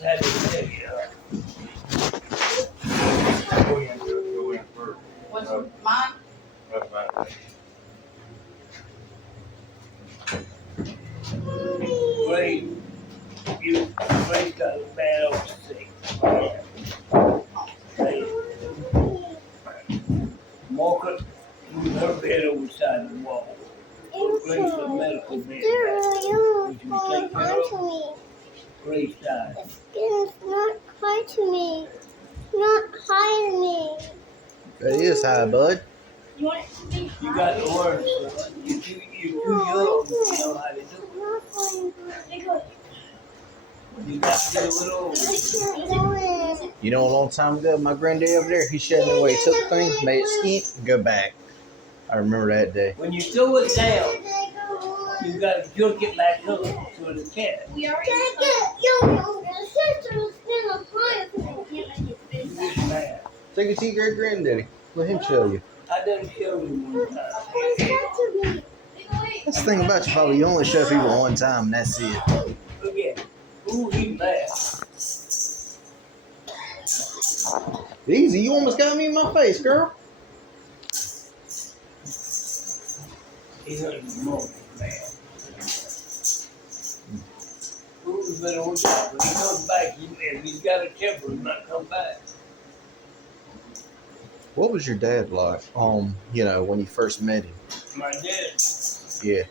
That's how they say it. Go in first. What's mine? That's mine. Ray, Ray got a bad old sick. Hey, Margaret moved her bed over the side of the wall. Ray's a medical bed. Which we take care of. Ray's died. It's not high to me. Not high to me. That is high, bud. You want it to be You got the words. You're too young to know how to do it. Not high. You got to get a little older. I can't do it. You know, a long time ago, my granddad over there, he showed me the way he took things, made it skint, and go back. I remember that day. When you throw it down, you got to jerk it back up to the cat. We already Your sister's gonna high. It's bad. Take it to your great granddaddy. Let him show you. I done showed you one time. What's that to me? That's the thing about you, Bobby. You only show people one time, and that's it. Look at him. Ooh, he bad. Easy. You almost got me in my face, girl. He's under the moment, man. Ooh, better watch out. When he comes back, if he's got a temper, he'll not come back. What was your dad like? You know, when you first met him? My dad, Yeah.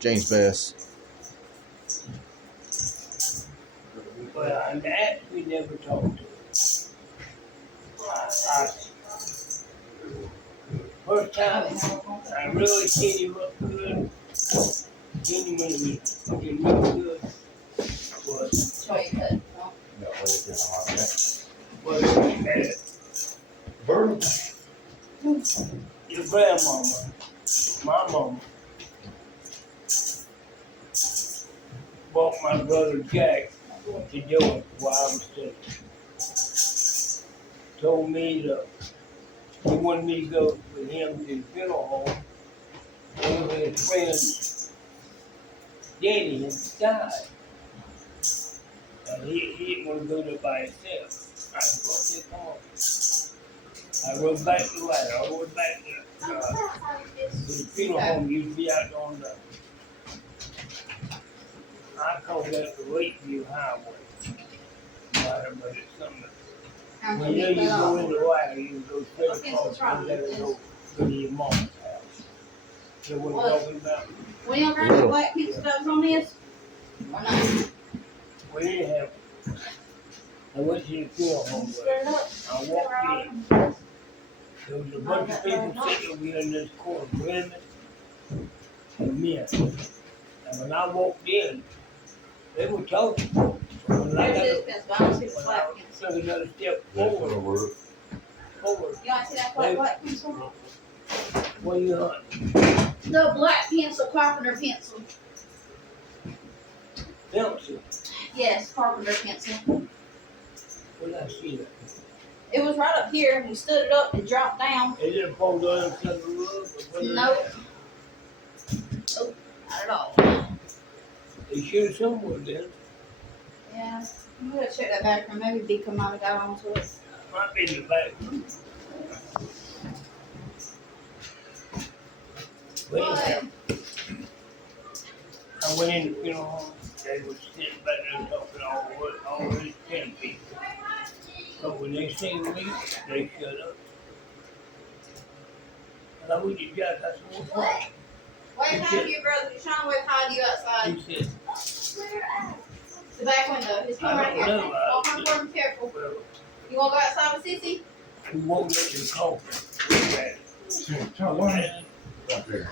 James Bass. well, I'm that we never talked to. First time I really seen him up good, seen him when he was looking real good, was show you that. No, wait, it's not like that. at Bird. your grandmama, my mama, bought my brother Jack to do it while I was sick. Told me that he wanted me to go with him to the funeral home. One of his friends, Daddy, had died. And he didn't want to go there by himself. I said, well, come on. I rode back to the ladder. I rode back to the funeral home. Used to be out on the, I call that the Lakeview Highway. But it's something. When you know you go in the wire, you go straight across and then go to your mom's house. So what I'm talking about? We don't grab the black pizza dogs on this? Or not? We didn't have. I went to the funeral home. Stir it up. I walked in. There was a bunch of people sitting over here in this corner, women and men. And when I walked in, they were talking. When I There's got this pencil, I don't see the when black I pencil. took another step That's forward, the word. forward, You want to see that black pencil? what you hunting? The black pencil, carpenter pencil. Pencil. Yes, carpenter pencil. Where did I see that? It was right up here, and we stood it up and dropped down. Is it pulled on inside the rug? Or what is Nope. that? Not at all. They should have somewhere then. Yeah, I'm gonna check that back room. Maybe Beacon might have got onto it. Might be in the back room. But anyhow, I went in the funeral home. They were sitting back there talking all these 10 people. But when they seen me, they shut up. And I went to Jack, I said, what's wrong? Wave hi to your brother. He's trying to wave hi to you outside. He said, The back window. His phone I right don't here. know. Walk on board and careful. well, You wanna go outside with Sissy? we walked up to the coffin. Tell one right there.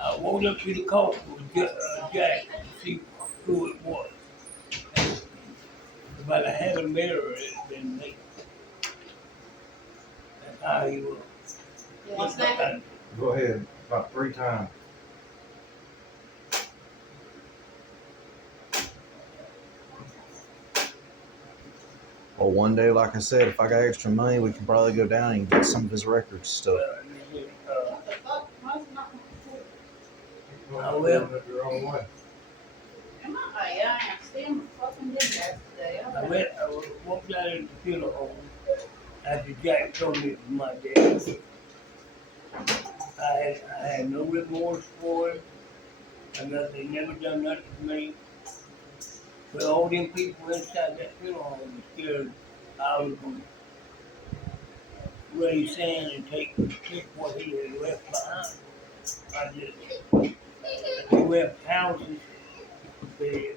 I walked up to the coffin with Jack to see who it was. If I'd have had a mirror, it'd have been me. That's how he was. You want to snack it? Go ahead, about 3 times. Well, one day, like I said, if I got extra money, we can probably go down and get some of his records stuff. What the fuck? Why is it not? I will. Your own way. Am I? Oh, yeah, I am. See, I'm fucking did that today. I walked out of the funeral home after Jack told me it was my dad. I had no remorse for it. They never done nothing to me. But all them people inside that funeral home was scared I was going to raise sand and take what he had left behind. They left houses, they